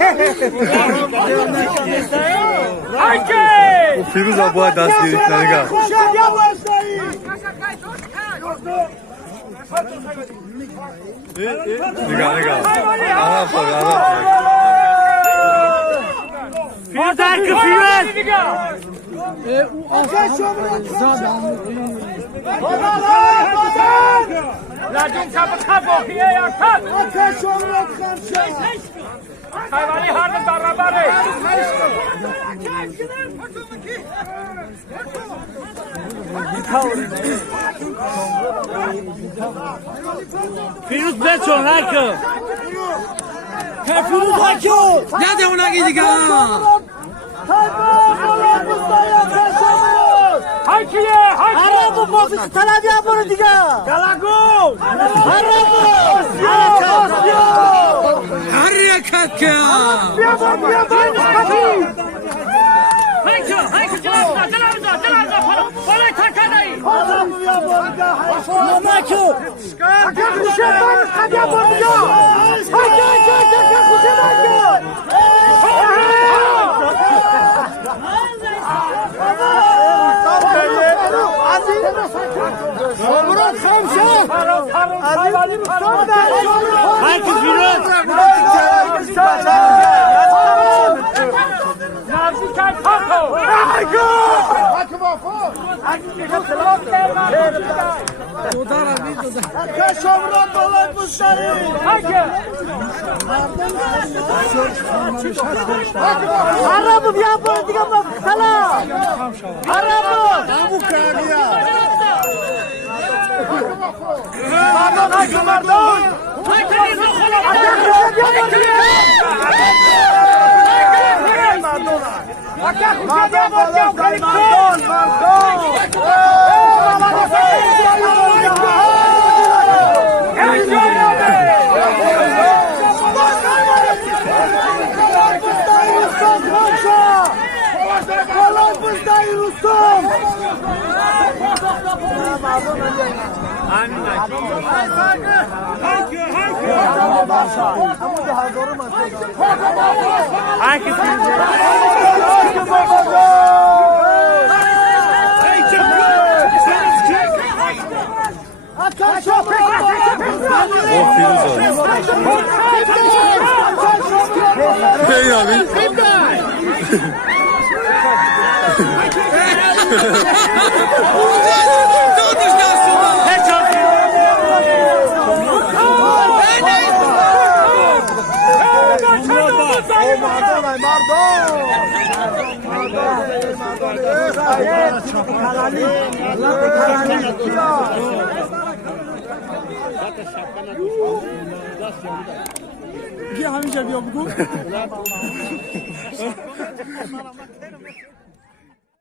و فیروز باید دست گیرید نگاه نگاه آرام خود فیروز درک فیروز لازم شب باقیه یا کات حیوانی هر دو برابره فیروز بچون هرکو فیروز هرکو نده اونگی دیگه هرکیه عربو بافیس تلابی برو دیگه گلاگو حرکت که هرکو جلازا بالای ترکنایی ماماکو هرکس فیروز عربو بیا برو دیگه سلام عربو همینجا بیا بگو